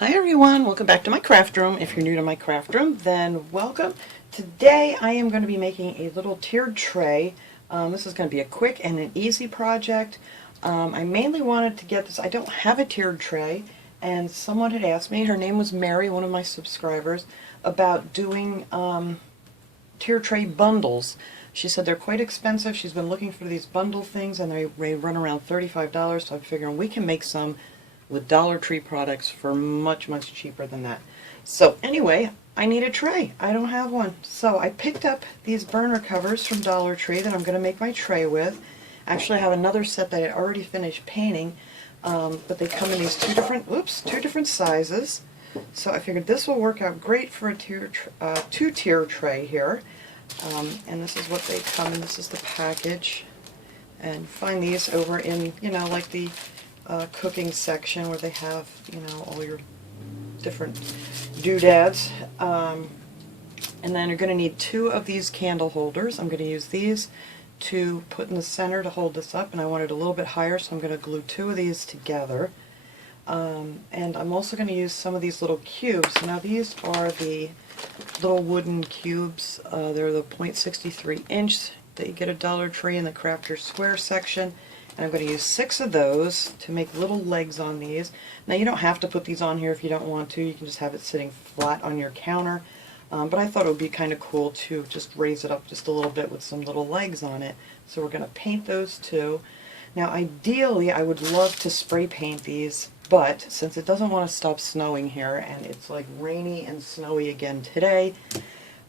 Hi everyone, welcome back to my craft room. If you're new to my craft room, then welcome. Today I am going to be making a little tiered tray. This is going to be a quick and an easy project. I mainly wanted to get this, I don't have a tiered tray, and someone had asked me, her name was Mary, one of my subscribers, about doing tiered tray bundles. She said they're quite expensive. She's been looking for these bundle things and they run around $35, so I'm figuring we can make some with Dollar Tree products for much cheaper than that. So anyway, I need a tray. I don't have one. So I picked up these burner covers from Dollar Tree that I'm going to make my tray with. Actually, I have another set that I already finished painting, but they come in these two different sizes. So I figured this will work out great for a two-tier tray here. And this is what they come in. This is the package. And find these over in, like the cooking section where they have, all your different doodads. And then you're going to need two of these candle holders. I'm going to use these to put in the center to hold this up, and I want it a little bit higher, so I'm going to glue two of these together. And I'm also going to use some of these little cubes. Now these are the little wooden cubes. They're the 0.63 inch that you get at Dollar Tree in the Crafter Square section. And I'm going to use 6 of those to make little legs on these. Now you don't have to put these on here if you don't want to. You can just have it sitting flat on your counter. But I thought it would be kind of cool to just raise it up just a little bit with some little legs on it. So we're going to paint those too. Now ideally I would love to spray paint these, but since it doesn't want to stop snowing here and it's like rainy and snowy again today,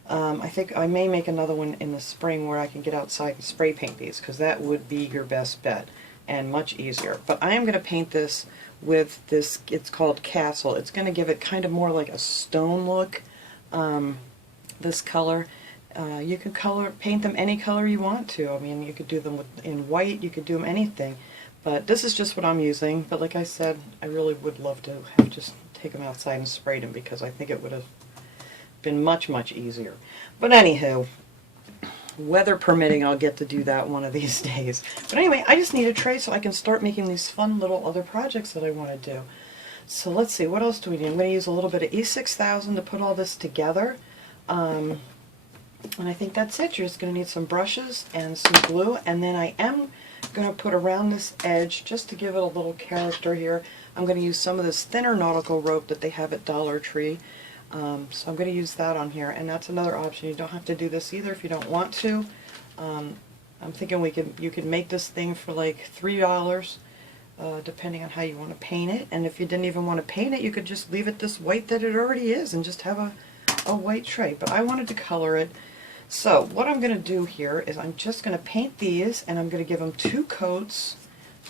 I think I may make another one in the spring where I can get outside and spray paint these, because that would be your best bet and much easier. But I am going to paint this with this, it's called Castle. It's going to give it kind of more like a stone look, this color. You can paint them any color you want to. I mean, you could do them in white, you could do them anything. But this is just what I'm using. But like I said, I really would love to have just take them outside and sprayed them, because I think it would have been much easier. But anywho, weather permitting, I'll get to do that one of these days. But anyway, I just need a tray so I can start making these fun little other projects that I want to do. So let's see, what else do we need? I'm going to use a little bit of E6000 to put all this together. And I think that's it. You're just going to need some brushes and some glue, and then I am going to put around this edge, just to give it a little character here, I'm going to use some of this thinner nautical rope that they have at Dollar Tree. So I'm going to use that on here, and that's another option. You don't have to do this either if you don't want to. I'm thinking you could make this thing for like $3, depending on how you want to paint it. And if you didn't even want to paint it, you could just leave it this white that it already is and just have a white tray. But I wanted to color it. So what I'm going to do here is I'm just going to paint these, and I'm going to give them 2 coats.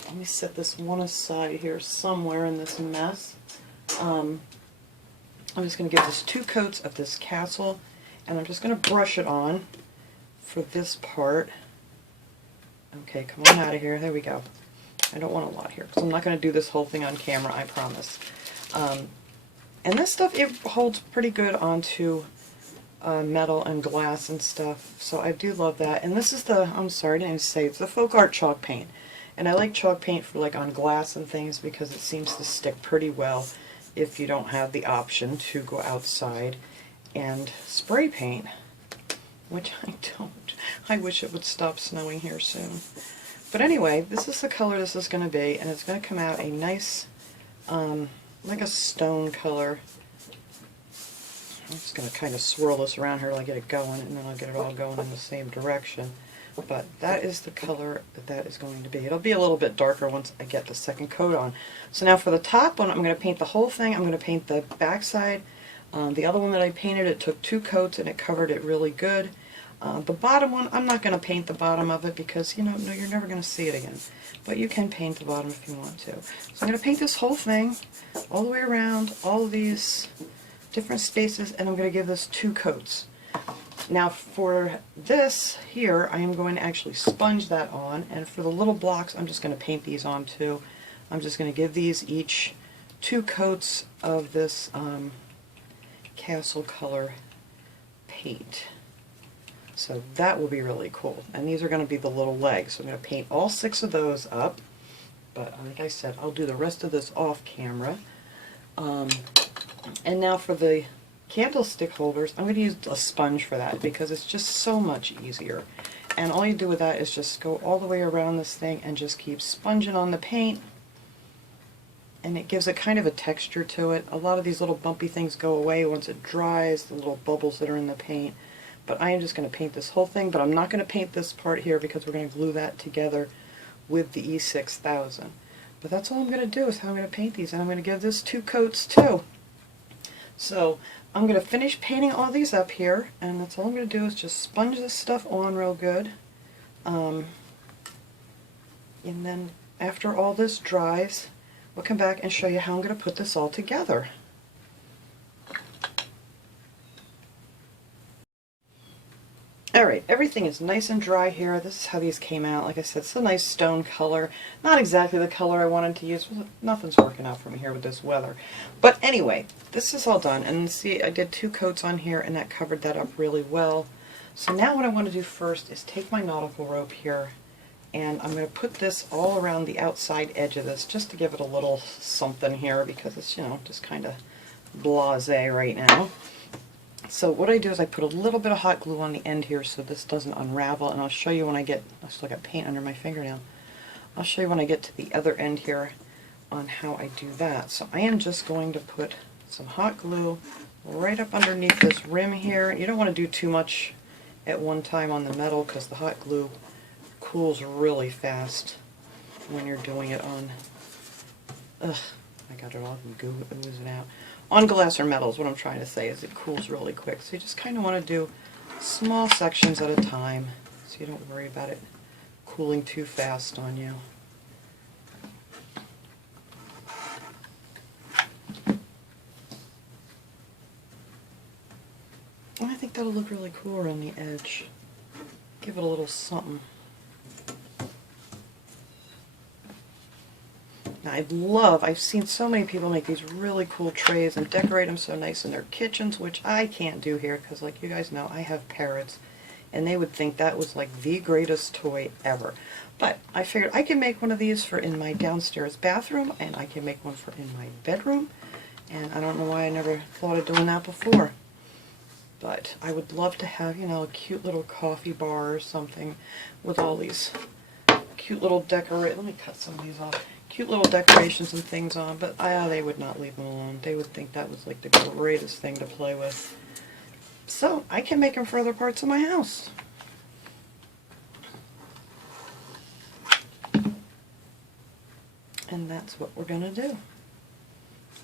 Let me set this one aside here somewhere in this mess. I'm just going to give this 2 coats of this Castle, and I'm just going to brush it on for this part. Okay, come on out of here. There we go. I don't want a lot here, because I'm not going to do this whole thing on camera, I promise. And this stuff, it holds pretty good onto metal and glass and stuff, so I do love that. And this is the, I'm sorry, I didn't even say, it's the Folk Art chalk paint. And I like chalk paint for like on glass and things, because it seems to stick pretty well if you don't have the option to go outside and spray paint, which I don't. I wish it would stop snowing here soon. But anyway, this is the color this is going to be, and it's going to come out a nice, like a stone color. I'm just going to kind of swirl this around here till I get it going, and then I'll get it all going in the same direction. But that is the color that is going to be. It'll be a little bit darker once I get the second coat on. So now for the top one, I'm going to paint the whole thing. I'm going to paint the back side. The other one that I painted, it took 2 coats and it covered it really good. The bottom one, I'm not going to paint the bottom of it because, no, you're never going to see it again. But you can paint the bottom if you want to. So I'm going to paint this whole thing all the way around, all of these different spaces, and I'm going to give this 2 coats. Now for this here, I am going to actually sponge that on, and for the little blocks, I'm just going to paint these on too. I'm just going to give these each 2 coats of this Castle color paint. So that will be really cool. And these are going to be the little legs. So I'm going to paint all 6 of those up. But like I said, I'll do the rest of this off camera. And now for the candlestick holders, I'm going to use a sponge for that because it's just so much easier. And all you do with that is just go all the way around this thing and just keep sponging on the paint. And it gives it kind of a texture to it. A lot of these little bumpy things go away once it dries, the little bubbles that are in the paint. But I am just going to paint this whole thing, but I'm not going to paint this part here because we're going to glue that together with the E6000. But that's all I'm going to do is how I'm going to paint these, and I'm going to give this 2 coats too. So I'm going to finish painting all these up here, and that's all I'm going to do is just sponge this stuff on real good. And then after all this dries, we'll come back and show you how I'm going to put this all together. Alright, everything is nice and dry here. This is how these came out. Like I said, it's a nice stone color. Not exactly the color I wanted to use. Nothing's working out for me here with this weather. But anyway, this is all done. And see, I did 2 coats on here, and that covered that up really well. So now what I want to do first is take my nautical rope here, and I'm going to put this all around the outside edge of this just to give it a little something here because it's, you know, just kind of blasé right now. So what I do is I put a little bit of hot glue on the end here so this doesn't unravel, and I'll show you when I get, I still got paint under my fingernail, I'll show you when I get to the other end here on how I do that. So I am just going to put some hot glue right up underneath this rim here. You don't want to do too much at one time on the metal because the hot glue cools really fast when you're doing it on, I got it all oozing out. On glass or metal is what I'm trying to say, is it cools really quick. So you just kind of want to do small sections at a time so you don't worry about it cooling too fast on you. And I think that'll look really cool around the edge. Give it a little something. Now I've seen so many people make these really cool trays and decorate them so nice in their kitchens, which I can't do here because, like you guys know, I have parrots and they would think that was like the greatest toy ever. But I figured I can make one of these for in my downstairs bathroom, and I can make one for in my bedroom, and I don't know why I never thought of doing that before. But I would love to have, you know, a cute little coffee bar or something with all these cute little let me cut some of these off. Cute little decorations and things on, but they would not leave them alone. They would think that was like the greatest thing to play with. So I can make them for other parts of my house. And that's what we're going to do.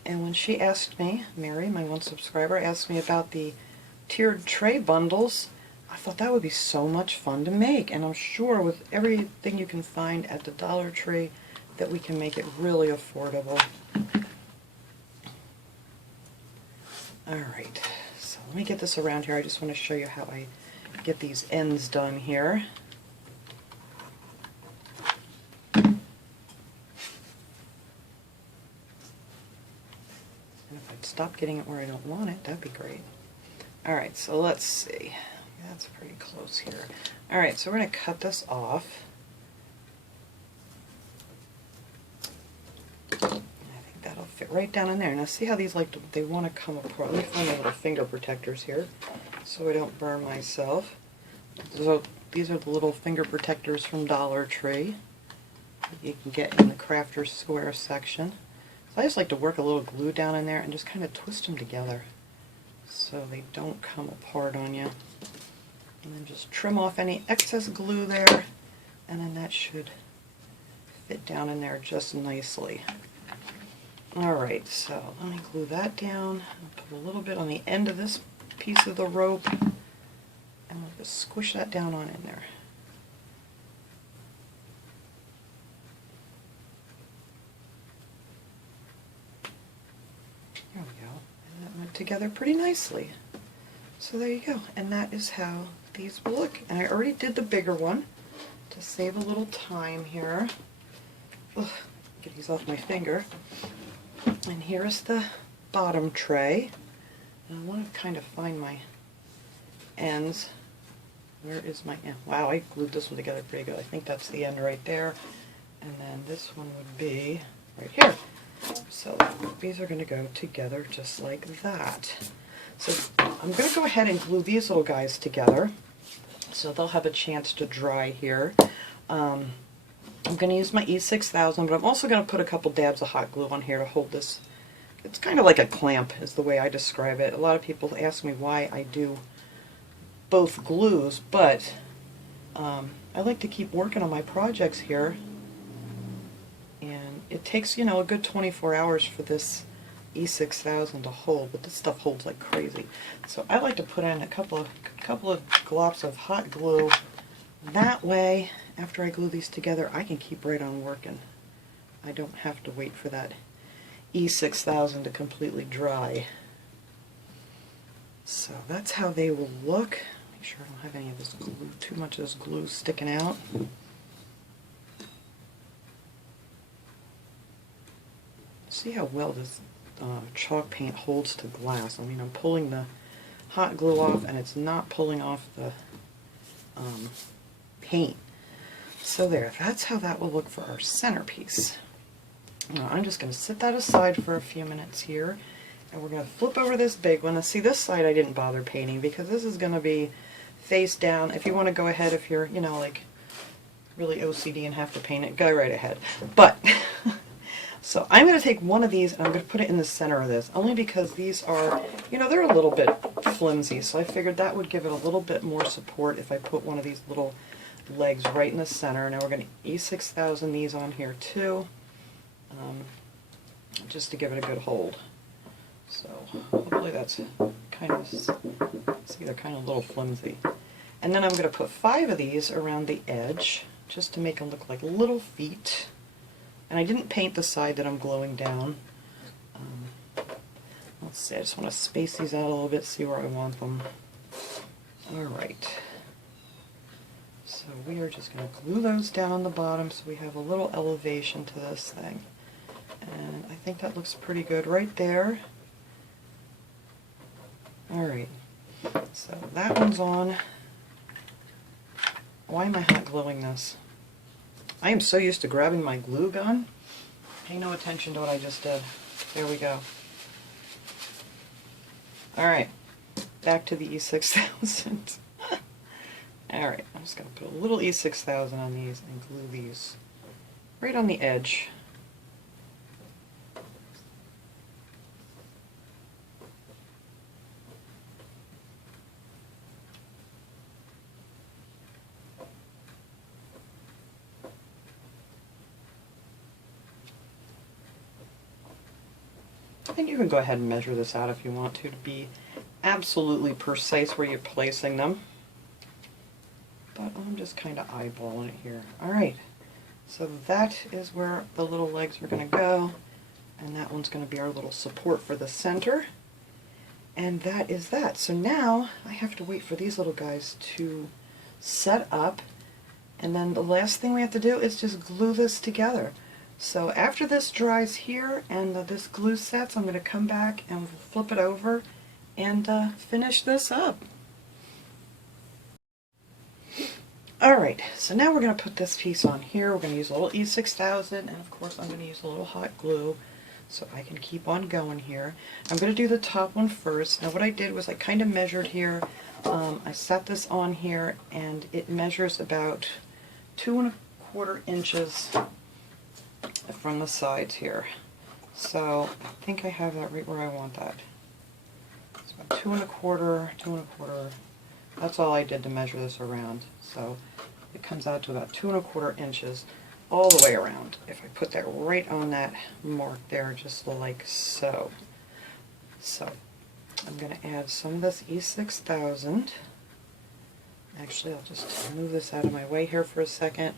And when she asked me, Mary, my one subscriber, asked me about the tiered tray bundles, I thought that would be so much fun to make. And I'm sure with everything you can find at the Dollar Tree that we can make it really affordable. Alright, so let me get this around here. I just want to show you how I get these ends done here. And if I'd stop getting it where I don't want it, that'd be great. Alright, so let's see. That's pretty close here. Alright, so we're going to cut this off. That'll fit right down in there. Now see how these they want to come apart. Let me find my little finger protectors here so I don't burn myself. So these are the little finger protectors from Dollar Tree that you can get in the Crafter's Square section. So I just like to work a little glue down in there and just kind of twist them together so they don't come apart on you. And then just trim off any excess glue there, and then that should fit down in there just nicely. Alright, so let me glue that down. I'll put a little bit on the end of this piece of the rope, and we'll just squish that down on in there. There we go. And that went together pretty nicely. So there you go. And that is how these will look. And I already did the bigger one to save a little time here. Ugh, get these off my finger. And here's the bottom tray. And I want to kind of find my ends. Where is my end? Wow, I glued this one together pretty good. I think that's the end right there. And then this one would be right here. So these are going to go together just like that. So I'm going to go ahead and glue these little guys together so they'll have a chance to dry here. I'm going to use my E6000, but I'm also going to put a couple dabs of hot glue on here to hold this. It's kind of like a clamp is the way I describe it. A lot of people ask me why I do both glues, but I like to keep working on my projects here, and it takes, you know, a good 24 hours for this E6000 to hold, but this stuff holds like crazy. So I like to put in a couple of glops of hot glue. That way, after I glue these together, I can keep right on working. I don't have to wait for that E6000 to completely dry. So that's how they will look. Make sure I don't have any of this glue, too much of this glue sticking out. See how well this chalk paint holds to glass. I mean, I'm pulling the hot glue off and it's not pulling off the paint. So there, that's how that will look for our centerpiece. Now I'm just going to set that aside for a few minutes here, and we're going to flip over this big one. Now see, this side I didn't bother painting because this is going to be face down. If you want to go ahead, if you're, you know, like really OCD and have to paint it, go right ahead. But so I'm going to take one of these and I'm going to put it in the center of this, only because these are, you know, they're a little bit flimsy, so I figured that would give it a little bit more support if I put one of these little legs right in the center. Now we're going to E6000 these on here too, just to give it a good hold. So hopefully that's kind of, see, they're kind of a little flimsy. And then I'm going to put 5 of these around the edge just to make them look like little feet. And I didn't paint the side that I'm gluing down. Let's see, I just want to space these out a little bit, see where I want them. Alright. So we are just going to glue those down on the bottom so we have a little elevation to this thing. And I think that looks pretty good right there. Alright, so that one's on. Why am I hot gluing this? I am so used to grabbing my glue gun. Pay no attention to what I just did. There we go. Alright, back to the E6000. Alright, I'm just going to put a little E6000 on these and glue these right on the edge. And you can go ahead and measure this out if you want to be absolutely precise where you're placing them. But I'm just kind of eyeballing it here. Alright, so that is where the little legs are going to go, and that one's going to be our little support for the center. And that is that. So now I have to wait for these little guys to set up, and then the last thing we have to do is just glue this together. So after this dries here and this glue sets, I'm going to come back and flip it over and finish this up. Alright, so now we're going to put this piece on here. We're going to use a little E6000, and of course I'm going to use a little hot glue so I can keep on going here. I'm going to do the top one first. Now what I did was I kind of measured here. I set this on here and it measures about 2¼ inches from the sides here. So I think I have that right where I want that. It's about 2¼ That's all I did to measure this around. So it comes out to about 2¼ inches all the way around. If I put that right on that mark there, just like so. So I'm going to add some of this E6000. Actually, I'll just move this out of my way here for a second.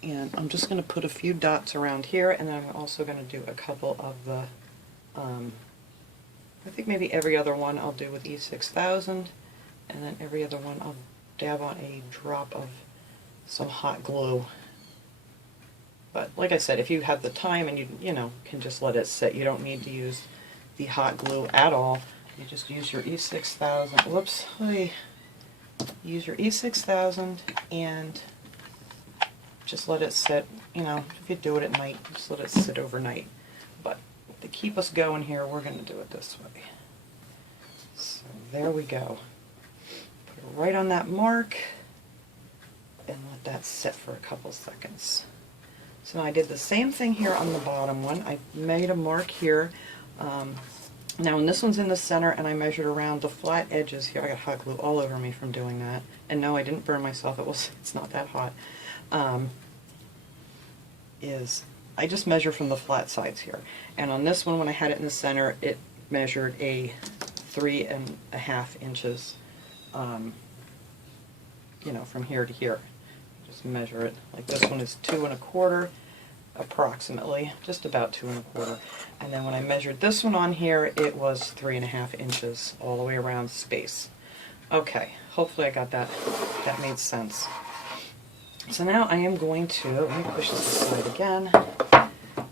And I'm just going to put a few dots around here, and then I'm also going to do a couple of the, I think maybe every other one I'll do with E6000, and then every other one I'll dab on a drop of some hot glue. But like I said, if you have the time and you know, can just let it sit, you don't need to use the hot glue at all. You just use your E6000, whoops, use your E6000 and just let it sit. You know, if you do it at night, just let it sit overnight. But to keep us going here, we're going to do it this way. So there we go. Put it right on that mark and let that sit for a couple seconds. So now I did the same thing here on the bottom one. I made a mark here. Now when this one's in the center and I measured around the flat edges here, I got hot glue all over me from doing that. And no, I didn't burn myself. It's not that hot. I just measure from the flat sides here. And on this one, when I had it in the center, it measured a 3.5 inches, you know, from here to here. Just measure it. Like this one is 2 1/4, approximately, just about 2 1/4. And then when I measured this one on here, it was 3.5 inches all the way around space. Okay, hopefully I got that. That made sense. So now I am going to, let me push this aside again.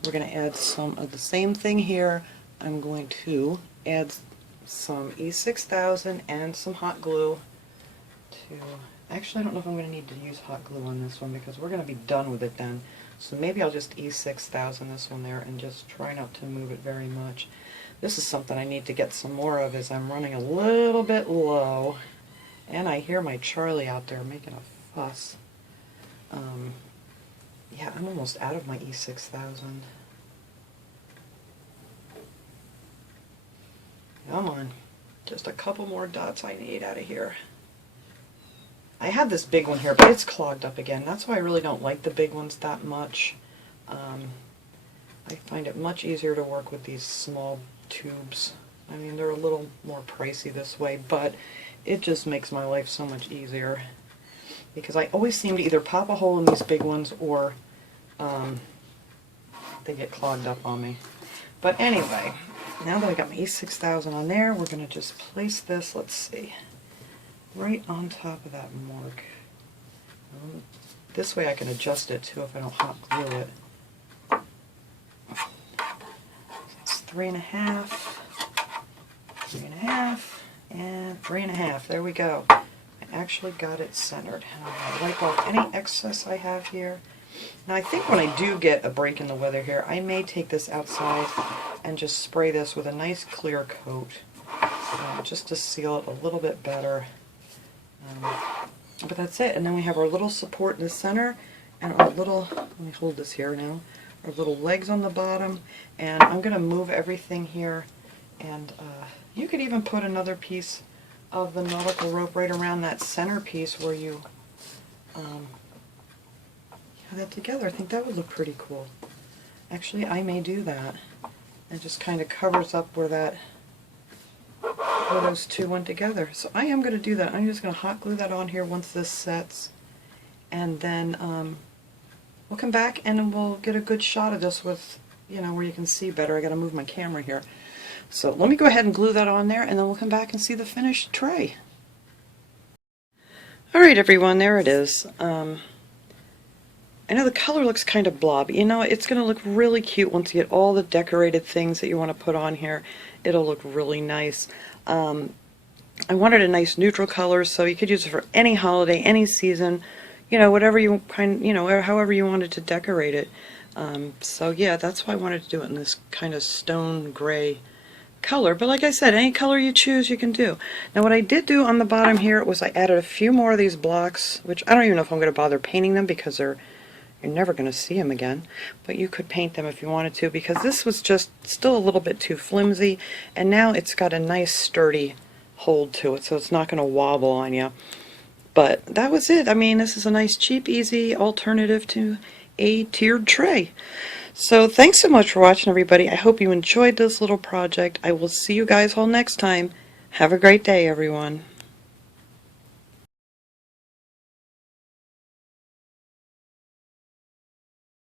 We're going to add some of the same thing here. I'm going to add some E6000 and some hot glue to, actually I don't know if I'm going to need to use hot glue on this one because we're going to be done with it then. So maybe I'll just E6000 this one there and just try not to move it very much. This is something I need to get some more of, is I'm running a little bit low. And I hear my Charlie out there making a fuss. Yeah, I'm almost out of my E6000. Come on. Just a couple more dots I need out of here. I had this big one here, but it's clogged up again. That's why I really don't like the big ones that much. I find it much easier to work with these small tubes. I mean, they're a little more pricey this way, but it just makes my life so much easier. Because I always seem to either pop a hole in these big ones or they get clogged up on me. But anyway, now that I got my E6000 on there, we're going to just place this, let's see, right on top of that mark. This way I can adjust it too if I don't hot glue it. It's 3.5, 3.5, and 3.5. There we go. I actually got it centered. And I'm going to wipe off any excess I have here. Now I think when I do get a break in the weather here, I may take this outside and just spray this with a nice clear coat, just to seal it a little bit better. But that's it. And then we have our little support in the center and our little, let me hold this here now, our little legs on the bottom. And I'm going to move everything here, and you could even put another piece of the nautical rope right around that center piece where you have that together. I think that would look pretty cool. Actually, I may do that. It just kind of covers up where those two went together. So I am going to do that. I'm just going to hot glue that on here once this sets, and then we'll come back and we'll get a good shot of this with, you know, where you can see better. I got to move my camera here. So let me go ahead and glue that on there, and then we'll come back and see the finished tray. Alright everyone, there it is. I know the color looks kind of blobby. You know, it's going to look really cute once you get all the decorated things that you want to put on here. It'll look really nice. I wanted a nice neutral color, so you could use it for any holiday, any season, you know, whatever you however you wanted to decorate it. So yeah, that's why I wanted to do it in this kind of stone gray color. But like I said, any color you choose you can do. Now what I did do on the bottom here was I added a few more of these blocks, which I don't even know if I'm going to bother painting them because you're never going to see them again, but you could paint them if you wanted to, because this was just still a little bit too flimsy, and now it's got a nice sturdy hold to it, so it's not going to wobble on you. But that was it. I mean, this is a nice cheap easy alternative to a tiered tray. So thanks so much for watching everybody. I hope you enjoyed this little project. I will see you guys all next time. Have a great day everyone.